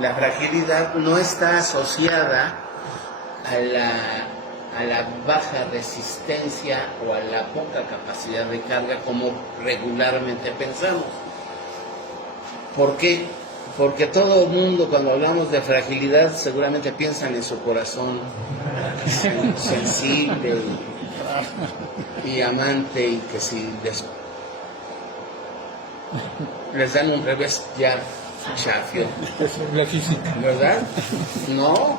La fragilidad no está asociada a la baja resistencia o a la poca capacidad de carga como regularmente pensamos. ¿Por qué? Porque todo el mundo cuando hablamos de fragilidad seguramente piensan en su corazón sensible y amante, y que si les dan un revés ya chafio, La física. ¿verdad? No.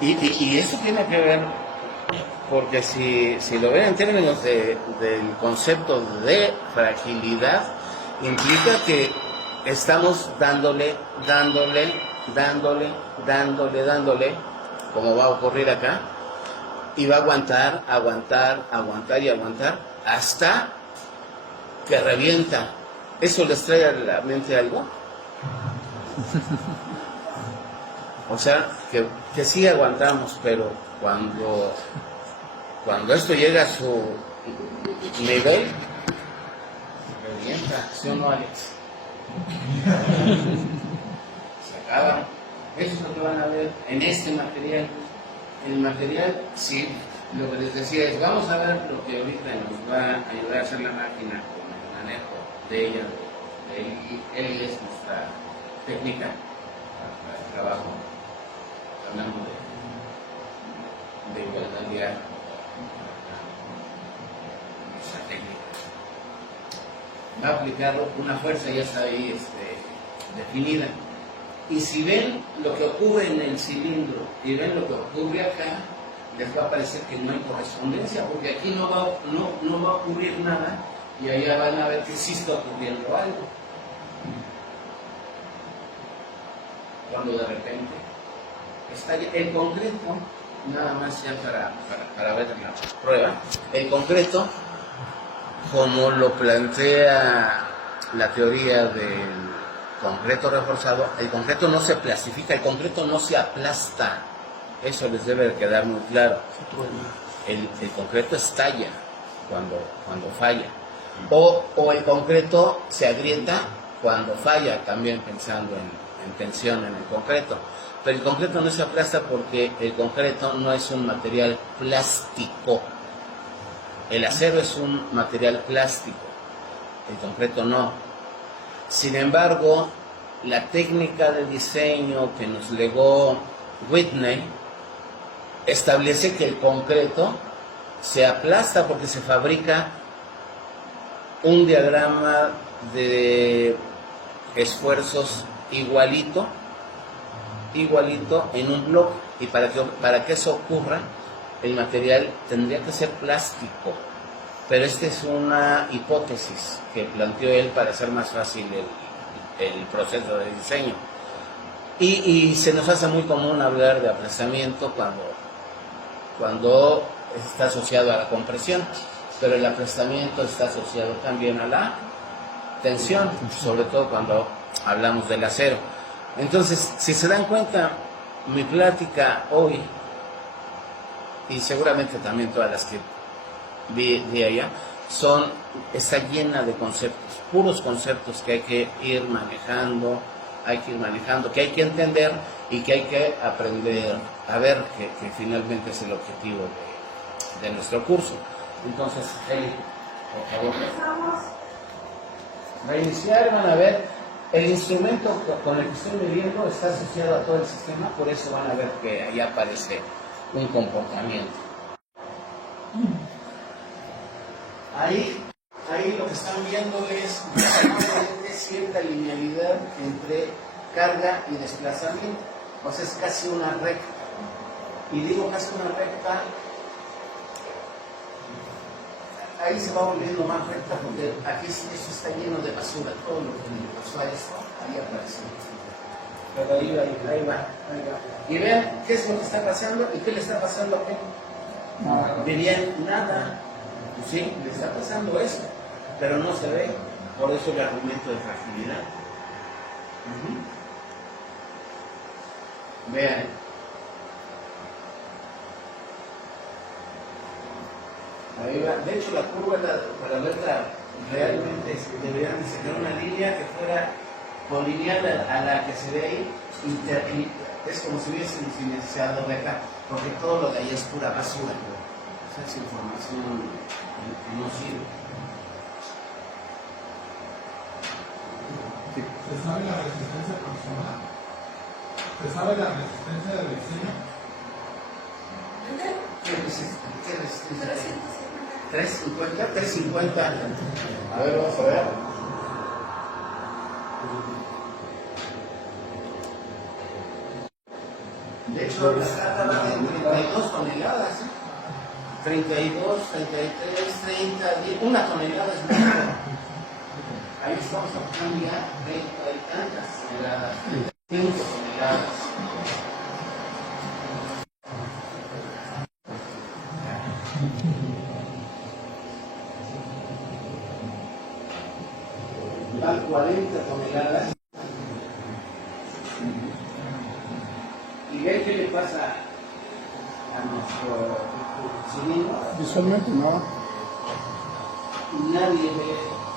Y eso tiene que ver, porque si lo ven en términos del concepto de fragilidad, implica que estamos dándole, como va a ocurrir acá, y va a aguantar y aguantar hasta que revienta. ¿Eso les trae a la mente algo? O sea, que sí aguantamos, pero cuando esto llega a su nivel, revienta, ¿sí o no, Alex? Se acaba. Eso es lo que van a ver en este material. El material, sí, lo que les decía es, vamos a ver lo que ahorita nos va a ayudar a hacer la máquina con el manejo de ella. Él es nuestra técnica para el trabajo. Hablando de igualdad diaria, nuestra técnica. Va a aplicarlo, una fuerza ya está ahí definida. Y si ven lo que ocurre en el cilindro y ven lo que ocurre acá, les va a parecer que no hay correspondencia, porque aquí no va a ocurrir nada y allá van a ver que sí está ocurriendo algo. Cuando de repente está el concreto, nada más ya para ver la prueba, el concreto, como lo plantea la teoría del concreto reforzado, el concreto no se plastifica, el concreto no se aplasta. Eso les debe de quedar muy claro. El concreto estalla cuando falla. O el concreto se agrieta cuando falla, también pensando en tensión en el concreto. Pero el concreto no se aplasta porque el concreto no es un material plástico. El acero es un material plástico, el concreto no. Sin embargo, la técnica de diseño que nos legó Whitney establece que el concreto se aplasta porque se fabrica un diagrama de esfuerzos igualito en un bloque, y para que eso ocurra el material tendría que ser plástico, pero esta es una hipótesis que planteó él para hacer más fácil el proceso de diseño, y se nos hace muy común hablar de aplastamiento cuando está asociado a la compresión, pero el aplastamiento está asociado también a la tensión, sobre todo cuando hablamos del acero. Entonces, si se dan cuenta, mi plática hoy, y seguramente también todas las que vi allá, está llena de conceptos, puros conceptos que hay que ir manejando, que hay que entender y que hay que aprender a ver, que finalmente es el objetivo de nuestro curso. Entonces, Eli, por favor. Va a iniciar, van a ver. El instrumento con el que estoy midiendo está asociado a todo el sistema, por eso van a ver que ahí aparece un comportamiento. Ahí lo que están viendo es cierta linealidad entre carga y desplazamiento. O sea, es casi una recta. Y digo casi una recta, ahí se va volviendo más recta porque aquí esto está lleno de basura, todo lo que le pasó a esto, ahí aparece. Pero ahí va. Y vean qué es lo que está pasando y qué le está pasando a qué. Dirían nada, sí, le está pasando eso, pero no se ve, por eso el argumento de fragilidad. Vean. Ahí va. De hecho, la curva para verla realmente deberían diseñar una línea que fuera Colineal a la que se ve ahí, es como si hubiesen iniciado de acá, porque todo lo de ahí es pura basura. O sea, es información que no sirve. ¿Se sabe la resistencia aproximada? ¿Se sabe la resistencia del vecino? ¿Qué resistencia? 350. 350. A ver, vamos a ver. De hecho, la carga va de 32 toneladas. 32, 33, 30, 10, una tonelada es mucho. Ahí estamos hablando ya de 30 y tantas toneladas, 5 toneladas. Van 40 toneladas. ¿Y ve qué le pasa a nuestro cilindro? Visualmente no. Nadie ve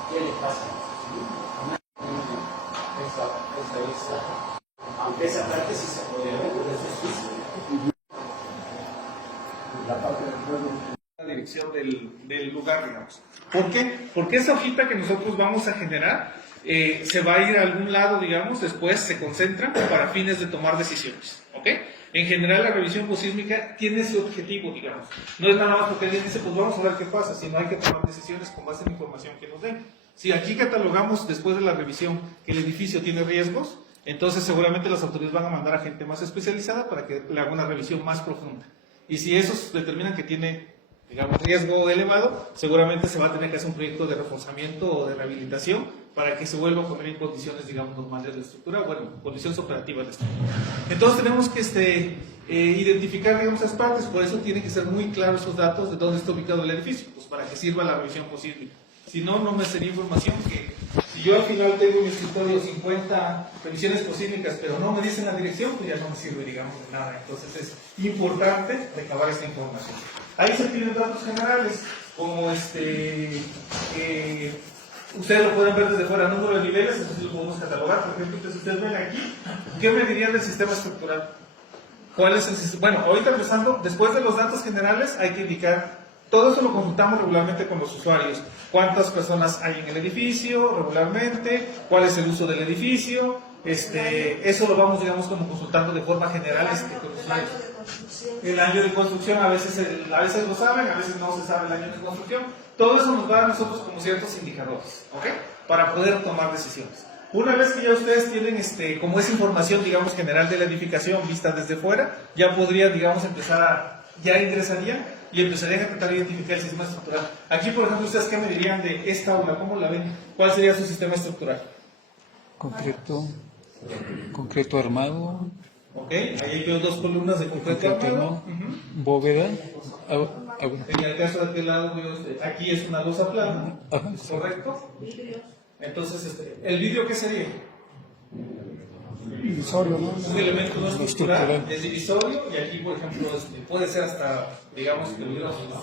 qué le pasa. Esa. Aunque esa parte sí se puede ver, pero eso es físico. La parte del juego. La dirección del lugar, digamos. ¿Por qué? Porque esa hojita que nosotros vamos a generar se va a ir a algún lado, digamos, después se concentra para fines de tomar decisiones. ¿Ok? En general, la revisión posísmica tiene ese objetivo, digamos. No es nada más porque alguien dice, pues vamos a ver qué pasa, sino hay que tomar decisiones con base en la información que nos den. Si aquí catalogamos después de la revisión que el edificio tiene riesgos, entonces seguramente las autoridades van a mandar a gente más especializada para que le haga una revisión más profunda. Y si esos determinan que tiene, digamos, riesgo elevado, seguramente se va a tener que hacer un proyecto de reforzamiento o de rehabilitación para que se vuelva a poner en condiciones, digamos, normales de la estructura, bueno, condiciones operativas de la estructura. Entonces tenemos que identificar, digamos, esas partes, por eso tienen que ser muy claros esos datos de dónde está ubicado el edificio, pues para que sirva la revisión posísmica. Si no, no me sería información que, si yo al final tengo en mi escritorio 50 revisiones posísmicas, pero no me dicen la dirección, pues ya no me sirve, digamos, de nada. Entonces es importante recabar esta información. Ahí se tienen datos generales, como ustedes lo pueden ver desde fuera, número de niveles, eso sí lo podemos catalogar. Por ejemplo, si ustedes ven aquí, ¿qué me dirían del sistema estructural? ¿Cuál es el sistema? Bueno, ahorita empezando, después de los datos generales, hay que indicar, todo eso lo consultamos regularmente con los usuarios. ¿Cuántas personas hay en el edificio regularmente? ¿Cuál es el uso del edificio? Eso lo vamos, digamos, como consultando de forma general con los usuarios. El año de construcción, a veces lo saben, a veces no se sabe el año de construcción. Todo eso nos da a nosotros como ciertos indicadores, ¿ok? Para poder tomar decisiones. Una vez que ya ustedes tienen como esa información, digamos, general de la edificación vista desde fuera, ya podrían, digamos, ya ingresarían y empezarían a tratar de identificar el sistema estructural. Aquí, por ejemplo, ¿ustedes qué me dirían de esta aula? ¿Cómo la ven? ¿Cuál sería su sistema estructural? Concreto armado. Ok, ahí veo 2 columnas de concreto armado. Bóveda. En el caso de aquel lado, aquí es una losa plana, Ajá. ¿correcto? Entonces, ¿el vidrio qué sería? Divisorio, ¿no? Un elemento no estructural, es divisorio, y aquí, por ejemplo, puede ser hasta, digamos, peligroso, ¿no?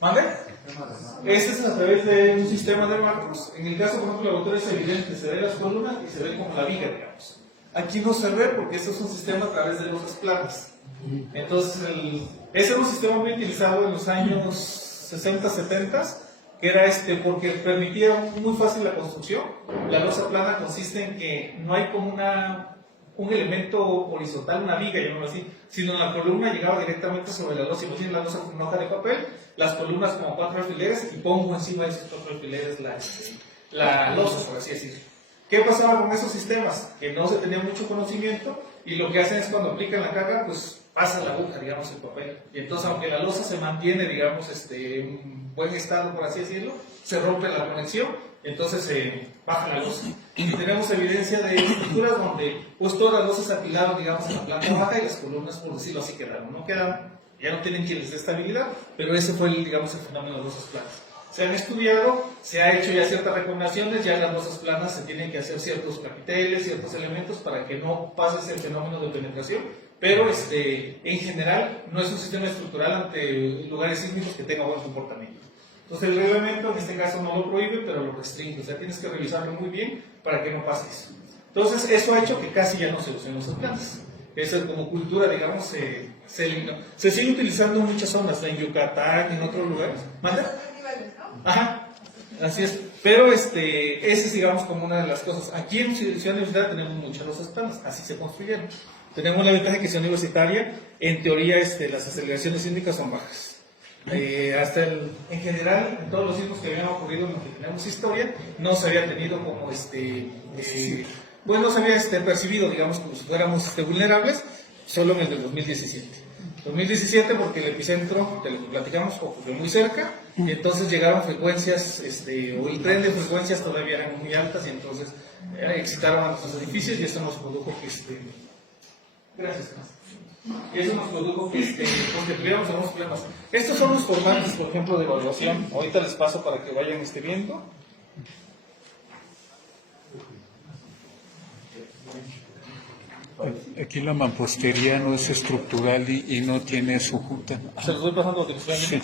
¿Vale? Ese es a través de un sistema de marcos. En el caso, por ejemplo, la autora es evidente, se ve las columnas y se ve como la viga, digamos. Aquí no se ve porque eso es un sistema a través de losas planas. Entonces, ese era un sistema muy utilizado en los años 60, 70, que era porque permitía muy fácil la construcción. La losa plana consiste en que no hay como un elemento horizontal, una viga, llamémoslo así, sino la columna llegaba directamente sobre la losa. Imaginen la losa con una hoja de papel, las columnas como 4 alfileres y pongo encima de esos 4 alfileres la losa, por así decirlo. ¿Qué pasaba con esos sistemas? Que no se tenía mucho conocimiento y lo que hacen es cuando aplican la carga, pues pasa la aguja, digamos, el papel. Y entonces, aunque la losa se mantiene, digamos, en buen estado, por así decirlo, se rompe la conexión, entonces baja la losa. Y tenemos evidencia de estructuras donde pues todas las losas apilaron, digamos, en la planta baja y las columnas, por decirlo así, quedaron. No quedan, ya no tienen quien les dé estabilidad, pero ese fue, digamos, el fenómeno de las losas planas. Se han estudiado, se ha hecho ya ciertas recomendaciones, ya en las losas planas se tienen que hacer ciertos capiteles, ciertos elementos para que no pase ese fenómeno de penetración, pero en general no es un sistema estructural ante lugares sísmicos que tenga buen comportamiento. Entonces el reglamento en este caso no lo prohíbe, pero lo restringe, o sea, tienes que revisarlo muy bien para que no pase eso. Entonces, eso ha hecho que casi ya no se usen los plantas. Eso es como cultura, digamos, se sigue utilizando en muchas zonas, en Yucatán, en otros lugares. ¿Manda? Ajá, así es. Pero ese es, digamos, como una de las cosas. Aquí en Ciudad Universitaria tenemos muchas losas planas, así se construyeron. Tenemos la ventaja que Ciudad Universitaria, en teoría, las aceleraciones sísmicas son bajas. En general, en todos los sismos que habían ocurrido en los que tenemos historia, no se había tenido como no se había percibido, digamos, como si fuéramos vulnerables, solo en el del 2017. 2017 porque el epicentro, de lo que platicamos, ocurrió muy cerca, y entonces llegaron frecuencias, o el tren de frecuencias todavía eran muy altas, y entonces excitaron a nuestros edificios, y eso nos produjo que, gracias, eso nos produjo que tuviéramos algunos problemas. Estos son los formatos, por ejemplo, de evaluación. Ahorita les paso para que vayan viendo. Aquí la mampostería no es estructural y no tiene su junta. Se los voy pasando directamente.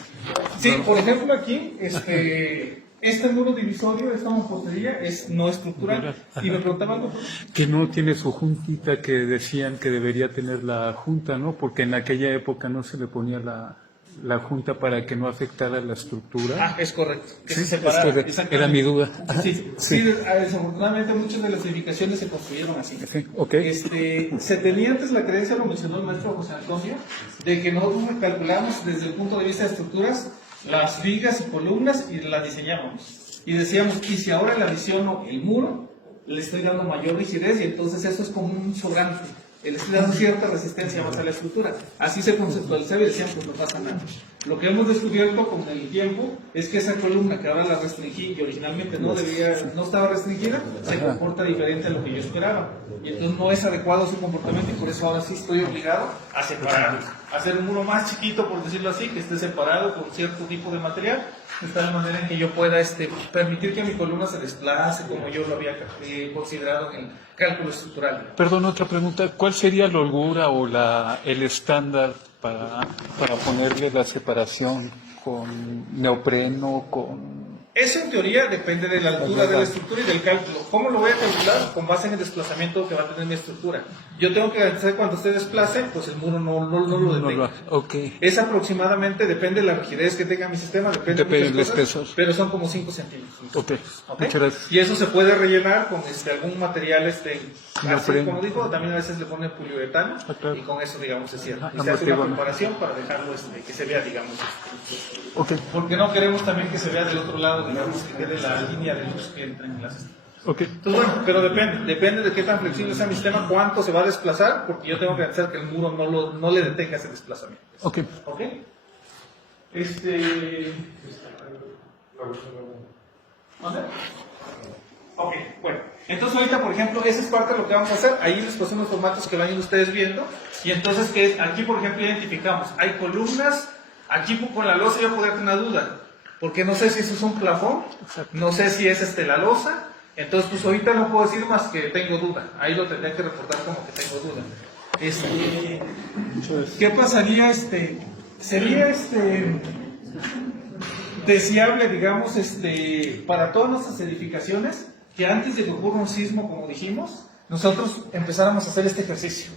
Sí, por ejemplo, aquí, este muro divisorio, esta mampostería, no estructural. Y me preguntaban algo. Que no tiene su juntita que decían que debería tener la junta, ¿no? Porque en aquella época no se le ponía la junta para que no afectara la estructura. Ah, es correcto. Que Sí, se separara, era mi duda. Sí, desafortunadamente muchas de las edificaciones se construyeron así. Sí, okay. Se tenía antes la creencia, lo mencionó el maestro José Antonio, de que nosotros calculamos desde el punto de vista de estructuras las vigas y columnas y las diseñábamos. Y decíamos, y si ahora le adiciono el muro, le estoy dando mayor rigidez y entonces eso es como un sobrante. Le estoy dando cierta resistencia más a la estructura. Así se conceptualizaba y decían, pues no pasa nada. Lo que hemos descubierto con el tiempo es que esa columna que ahora la restringí y originalmente no estaba restringida, se comporta diferente a lo que yo esperaba. Y entonces no es adecuado su comportamiento y por eso ahora sí estoy obligado a separarlo. Hacer un muro más chiquito, por decirlo así, que esté separado con cierto tipo de material, de tal manera en que yo pueda permitir que mi columna se desplace como yo lo había considerado en el cálculo estructural. Perdón, otra pregunta. ¿Cuál sería la holgura o el estándar para ponerle la separación con neopreno, con...? Eso en teoría depende de la altura de la estructura y del cálculo. ¿Cómo lo voy a calcular? Con base en el desplazamiento que va a tener mi estructura. Yo tengo que garantizar que cuando usted desplace, pues el muro no lo detecta. Okay. Es aproximadamente, depende de la rigidez que tenga mi sistema, depende de del espesor. Pero son como 5 centímetros. Okay. Muchas gracias. Y eso se puede rellenar con algún material, así como dijo, también a veces le ponen poliuretano, y con eso, digamos, se cierra. Y se hace una preparación para dejarlo que se vea, digamos. Okay. Porque no queremos también que se vea del otro lado, digamos, que quede la línea de luz que entra en las estructuras. Okay. Entonces, bueno, pero depende de qué tan flexible sea mi sistema, cuánto se va a desplazar, porque yo tengo que hacer que el muro no le detenga ese desplazamiento. Ok. ¿Ok? ¿Dónde? Ok, bueno. Entonces ahorita, por ejemplo, esa es parte de lo que vamos a hacer. Ahí les puse unos formatos que van a ir ustedes viendo. Y entonces, aquí, por ejemplo, identificamos. Hay columnas. Aquí con la losa yo podría tener una duda. Porque no sé si eso es un plafón. No sé si es la losa. Entonces, pues ahorita no puedo decir más que tengo duda. Ahí lo tendré que reportar como que tengo duda. ¿Qué pasaría? Sería deseable, digamos, para todas nuestras edificaciones, que antes de que ocurra un sismo, como dijimos, nosotros empezáramos a hacer este ejercicio,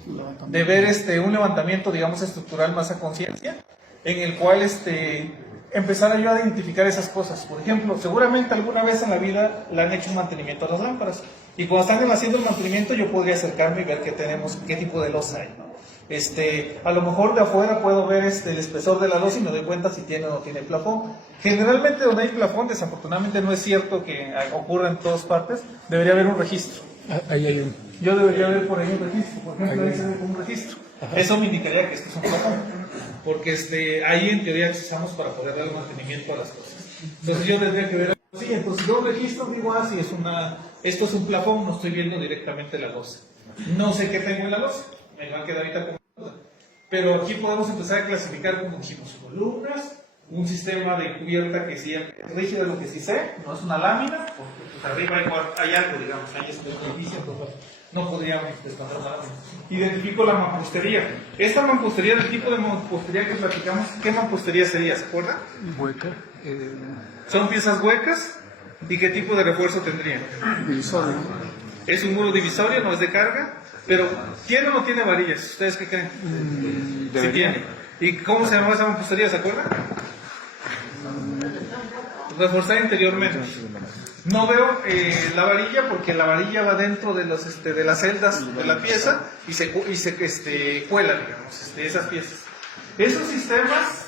de ver un levantamiento, digamos, estructural más a conciencia, en el cual empezara yo a identificar esas cosas. Por ejemplo, seguramente alguna vez en la vida le han hecho un mantenimiento a las lámparas, y cuando están haciendo el mantenimiento yo podría acercarme y ver qué tipo de losa hay, ¿no? A lo mejor de afuera puedo ver el espesor de la losa y me doy cuenta si tiene o no tiene plafón. Generalmente donde hay plafón, desafortunadamente no es cierto que ocurra en todas partes, debería haber un registro. Ahí hay un... Yo debería ver por ahí un registro, por ejemplo, ahí se ve un registro. Ajá. Eso me indicaría que esto es un plafón, porque ahí en teoría accesamos para poder dar mantenimiento a las cosas. Entonces yo tendría que ver así, entonces yo registro, digo, si esto es un plafón, no estoy viendo directamente la losa. No sé qué tengo en la losa. Me va a quedar ahorita como duda. Pero aquí podemos empezar a clasificar, como dijimos, columnas, un sistema de cubierta que sí es rígido, lo que sí sé, no es una lámina, porque pues, arriba hay algo, digamos, ahí es el edificio, no podríamos desplazar la lámina. Identifico la mampostería. Esta mampostería, del tipo de mampostería que platicamos, ¿qué mampostería sería? ¿Se acuerdan? Hueca. ¿Son piezas huecas? ¿Y qué tipo de refuerzo tendrían? Divisorio. Es un muro divisorio, no es de carga, pero ¿tiene o no tiene varillas? ¿Ustedes qué creen? Sí debería. tiene. ¿Y cómo se llamaba esa mampostería, se acuerdan? Reforzar interiormente. No veo la varilla porque la varilla va dentro de de las celdas de la pieza y se cuela, digamos, esas piezas. Esos sistemas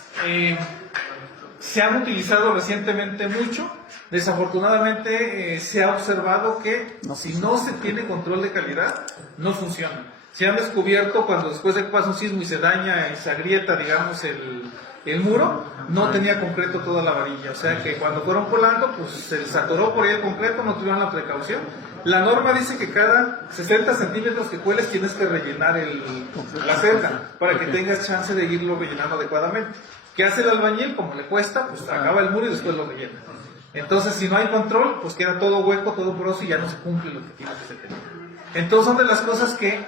se han utilizado recientemente mucho. Desafortunadamente se ha observado que si no se tiene control de calidad, no funciona. Se han descubierto cuando después de que pasa un sismo y se daña y se agrieta, digamos, el muro, no tenía concreto toda la varilla. O sea que cuando fueron colando, pues se les atoró por ahí el concreto, no tuvieron la precaución. La norma dice que cada 60 centímetros que cueles tienes que rellenar la celda para que tengas chance de irlo rellenando adecuadamente. ¿Qué hace el albañil? Como le cuesta, pues acaba el muro y después lo rellena. Entonces, si no hay control, pues queda todo hueco, todo poroso y ya no se cumple el objetivo que se tenía. Entonces, son de las cosas que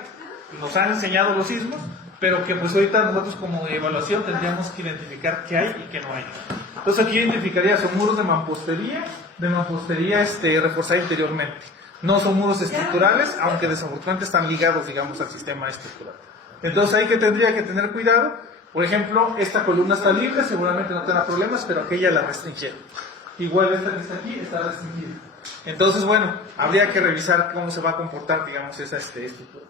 nos han enseñado los sismos, pero que pues ahorita nosotros como evaluación tendríamos que identificar qué hay y qué no hay. Entonces, aquí identificaría, son muros de mampostería reforzada interiormente. No son muros estructurales, aunque desafortunadamente están ligados, digamos, al sistema estructural. Entonces, ahí que tendría que tener cuidado. Por ejemplo, esta columna está libre, seguramente no tendrá problemas, pero aquella la restringieron. Igual esta que está aquí está restringida. Entonces, bueno, habría que revisar cómo se va a comportar, digamos, esa estructura.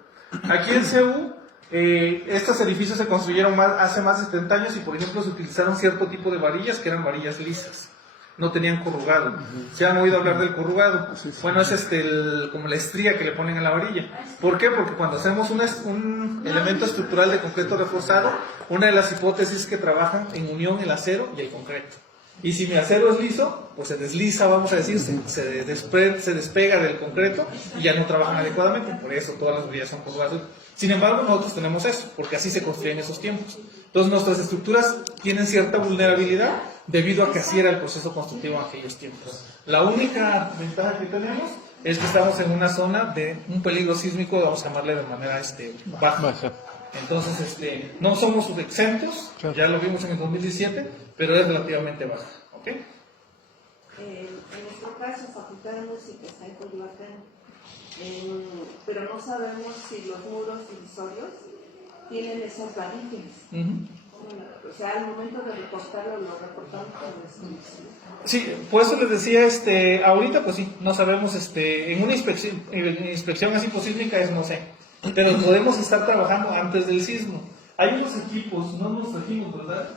Aquí en CEU, estos edificios se construyeron hace más de 70 años y, por ejemplo, se utilizaron cierto tipo de varillas que eran varillas lisas. No tenían corrugado. ¿Se han oído hablar del corrugado? Bueno, es como la estría que le ponen a la varilla. ¿Por qué? Porque cuando hacemos un elemento estructural de concreto reforzado, una de las hipótesis es que trabajan en unión el acero y el concreto. Y si mi acero es liso, pues se desliza, vamos a decir, se despega del concreto y ya no trabajan adecuadamente. Por eso todas las varillas son corrugadas. Sin embargo, nosotros tenemos eso, porque así se construían en esos tiempos. Entonces, nuestras estructuras tienen cierta vulnerabilidad debido a que así era el proceso constructivo en aquellos tiempos. La única ventaja que tenemos es que estamos en una zona de un peligro sísmico, vamos a llamarle de manera baja. Entonces, no somos exentos, ya lo vimos en el 2017, pero es relativamente baja. ¿Okay? En nuestro caso, Facultad de Música está en Coyoacán, pero no sabemos si los muros divisorios tienen esas varillas. O sea, al momento de reportarlo, lo reportamos con desconocimiento. Sí, por eso les decía, ahorita pues sí, no sabemos, en una inspección así posísmica es no sé, pero podemos estar trabajando antes del sismo. Hay unos equipos, no nos trajimos, ¿verdad?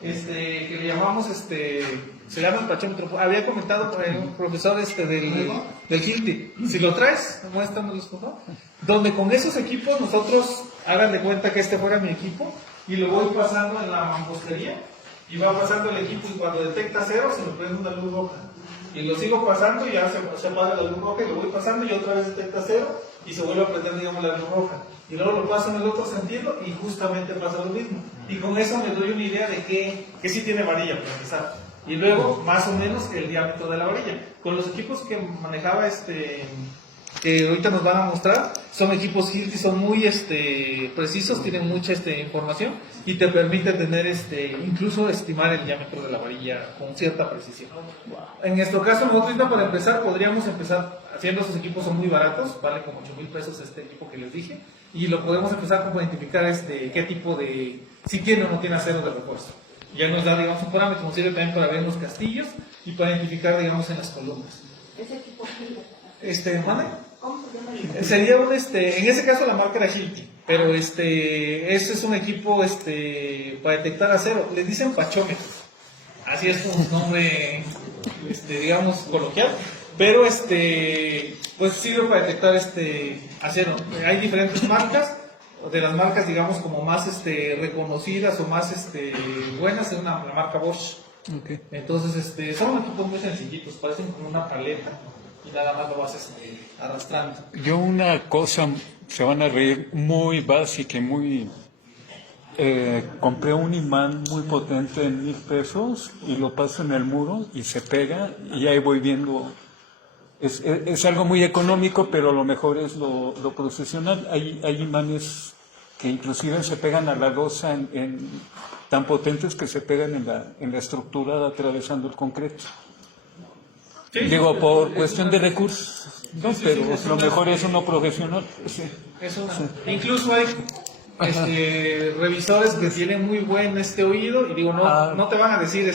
Que le llamamos, se llama el pachómetro. Había comentado por un profesor del Hilti. Si lo traes, muéstranos, por favor. Donde con esos equipos nosotros, hagan de cuenta que fuera mi equipo, y lo voy pasando en la mampostería, y va pasando el equipo, y cuando detecta cero, se lo prende una luz roja. Y lo sigo pasando, y ya se apaga la luz roja, y lo voy pasando, y otra vez detecta cero, y se vuelve a prender, digamos, la luz roja. Y luego lo paso en el otro sentido, y justamente pasa lo mismo. Y con eso me doy una idea de que sí tiene varilla, para empezar. Y luego, más o menos, el diámetro de la varilla. Con los equipos que manejaba que ahorita nos van a mostrar, son equipos Hilti, son muy precisos, tienen mucha información y te permite tener incluso estimar el diámetro de la varilla con cierta precisión. En nuestro caso, nosotros ahorita para empezar podríamos empezar haciendo esos equipos, son muy baratos, vale como 8,000 pesos este equipo que les dije, y lo podemos empezar como a identificar qué tipo de, si tiene o no tiene acero de refuerzo. Ya nos da, digamos, un parámetro, nos sirve también para ver en los castillos y para identificar, digamos, en las columnas. ¿Ese equipo ¿Mande? ¿Cómo se llama? Sería en ese caso la marca era Hilti, pero ese es un equipo para detectar acero, le dicen pachómetros, así es como su nombre, digamos, coloquial, pero pues sirve para detectar acero. Hay diferentes marcas, de las marcas, digamos, como más reconocidas o más buenas, es la marca Bosch. Okay. Entonces, son equipos muy sencillitos, parecen como una paleta y nada más lo vas arrastrando. Yo una cosa, se van a reír, muy básica y muy... compré un imán muy potente en 1,000 pesos y lo paso en el muro y se pega y ahí voy viendo. Es algo muy económico, pero lo mejor es lo profesional. Hay imanes que inclusive se pegan a la losa tan potentes que se pegan en la estructura atravesando el concreto. Sí, Digo, por cuestión de recursos. No, pero lo mejor es uno profesional. Sí. Eso, incluso hay revisores que tienen muy buen oído y digo, no te van a decir,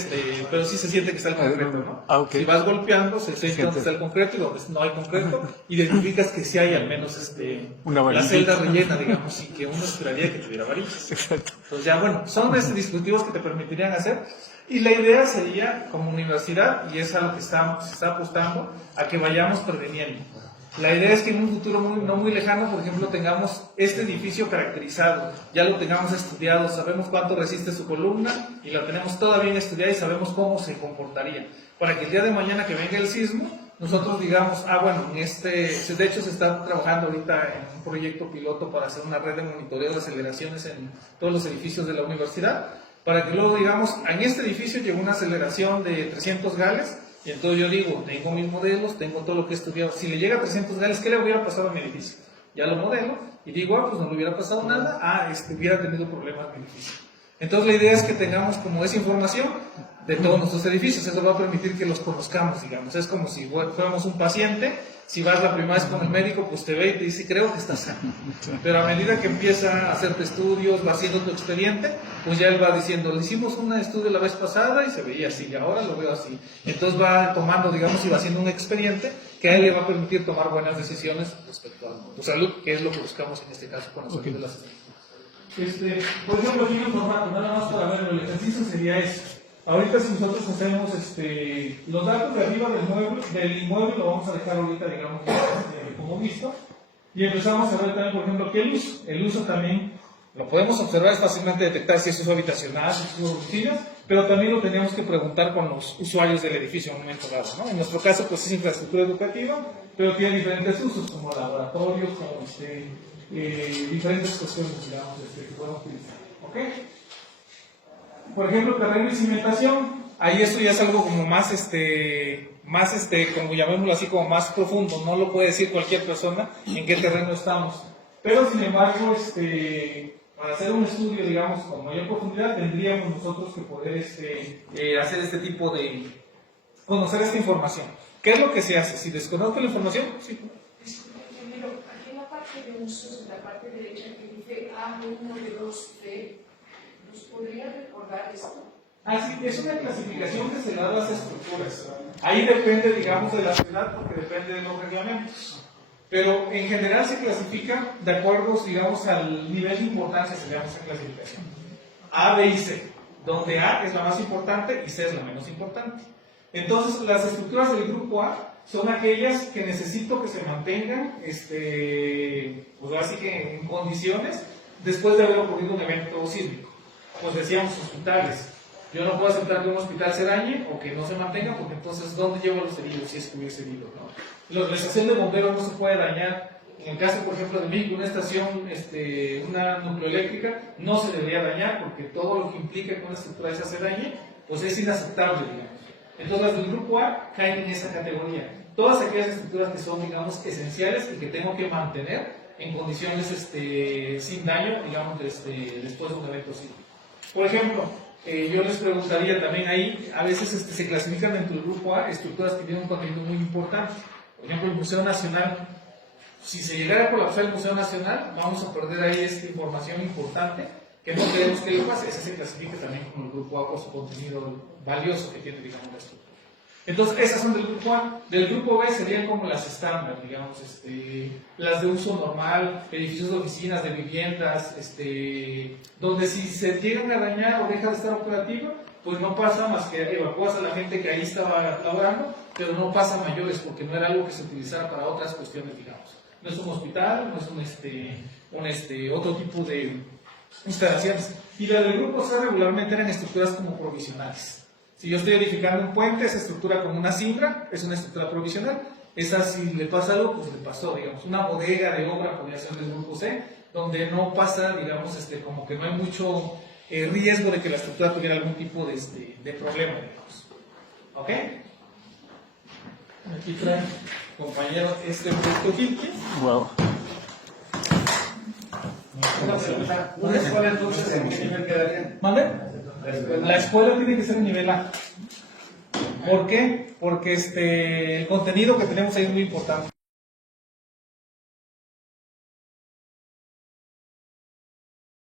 pero sí se siente que está el concreto, ¿no? Okay. Si vas golpeando, se siente dónde está el concreto y donde no hay concreto, identificas que sí hay al menos la celda rellena, digamos, y que uno esperaría que tuviera varillas. Exacto. Entonces ya, bueno, son dispositivos que te permitirían hacer, y la idea sería, como universidad, y es a lo que se está apostando, a que vayamos preveniendo. La idea es que en un futuro no muy lejano, por ejemplo, tengamos este edificio caracterizado, ya lo tengamos estudiado, sabemos cuánto resiste su columna y lo tenemos toda bien estudiada y sabemos cómo se comportaría. Para que el día de mañana que venga el sismo, nosotros digamos, bueno, de hecho se está trabajando ahorita en un proyecto piloto para hacer una red de monitoreo de aceleraciones en todos los edificios de la universidad, para que luego digamos, en este edificio llegó una aceleración de 300 gales, y entonces yo digo, tengo mis modelos, tengo todo lo que he estudiado. Si le llega a 300 gales, ¿qué le hubiera pasado a mi edificio? Ya lo modelo y digo, pues no le hubiera pasado nada, hubiera tenido problemas mi edificio. Entonces la idea es que tengamos como esa información de todos nuestros edificios. Eso va a permitir que los conozcamos, digamos. Es como si fuéramos un paciente. Si vas la primera vez con el médico, pues te ve y te dice, creo que estás sano. Pero a medida que empieza a hacerte estudios, va haciendo tu expediente, pues ya él va diciendo, le hicimos un estudio la vez pasada y se veía así, y ahora lo veo así. Entonces va tomando, digamos, y va haciendo un expediente que a él le va a permitir tomar buenas decisiones respecto a tu salud, que es lo que buscamos en este caso con la salud de las personas. Por ejemplo, aquí en el formato, nada más para verlo, el ejercicio sería eso. Ahorita si nosotros hacemos los datos de arriba del inmueble, lo vamos a dejar ahorita, digamos, como visto, y empezamos a ver también, por ejemplo, que el uso también lo podemos observar, es fácilmente detectar si es uso habitacional, si es uso de oficinas, pero también lo tenemos que preguntar con los usuarios del edificio en un momento dado, ¿no? En nuestro caso, pues es infraestructura educativa, pero tiene diferentes usos, como laboratorios, como diferentes cuestiones, digamos, que podemos utilizar, ¿ok? Por ejemplo, terreno y cimentación, ahí esto ya es algo como más, como llamémoslo así, como más profundo, no lo puede decir cualquier persona en qué terreno estamos. Pero, sin embargo, para hacer un estudio, digamos, con mayor profundidad, tendríamos nosotros que poder hacer este tipo de, conocer esta información. ¿Qué es lo que se hace? Si desconozco la información, sí. Primero, aquí en la parte de usos, en la parte derecha que dice A1, B2, B, ¿nos podría recordar esto? Sí, es una clasificación que se da a las estructuras. Ahí depende, digamos, de la ciudad, porque depende de los reglamentos. Pero en general se clasifica de acuerdo, digamos, al nivel de importancia, se llama esa clasificación. A, B y C, donde A es la más importante y C es la menos importante. Entonces, las estructuras del grupo A son aquellas que necesito que se mantengan, pues así que en condiciones, después de haber ocurrido un evento sísmico. Pues decíamos hospitales. Yo no puedo aceptar que un hospital se dañe o que no se mantenga, porque entonces, ¿dónde llevo a los heridos si es que hubiese heridos, ¿no? La estación de bomberos no se puede dañar. En el caso, por ejemplo, de México, una estación, una nucleoeléctrica, no se debería dañar, porque todo lo que implica que una estructura esa se dañe, pues es inaceptable, digamos. Entonces, las del grupo A caen en esa categoría. Todas aquellas estructuras que son, digamos, esenciales y que tengo que mantener en condiciones sin daño, digamos, después de un evento sísmico. Por ejemplo, yo les preguntaría también ahí, a veces se clasifican dentro del grupo A estructuras que tienen un contenido muy importante. Por ejemplo, el Museo Nacional. Si se llegara a colapsar el Museo Nacional, vamos a perder ahí esta información importante que no queremos que le pase. Ese se clasifica también como el grupo A por su contenido valioso que tiene, digamos, la estructura. Entonces, esas son del grupo A. Del grupo B serían como las estándar, digamos, las de uso normal, edificios de oficinas, de viviendas, donde si se llegan a dañar o deja de estar operativa, pues no pasa más que evacúas a la gente que ahí estaba laborando, pero no pasa mayores porque no era algo que se utilizara para otras cuestiones, digamos. No es un hospital, no es otro tipo de instalaciones. Y la del grupo C regularmente eran estructuras como provisionales. Si yo estoy edificando un puente, esa estructura como una cimbra es una estructura provisional. Esa, si le pasa algo, pues le pasó, digamos. Una bodega de obra podría ser del grupo C, donde no pasa, digamos, como que no hay mucho riesgo de que la estructura tuviera algún tipo de problema, digamos. ¿Ok? Aquí trae, compañero, proyecto Kilke. Wow. ¿Una escuela entonces en qué nivel quedaría? ¿Mande? La escuela tiene que ser en nivel A. ¿Por qué? Porque el contenido que tenemos ahí es muy importante.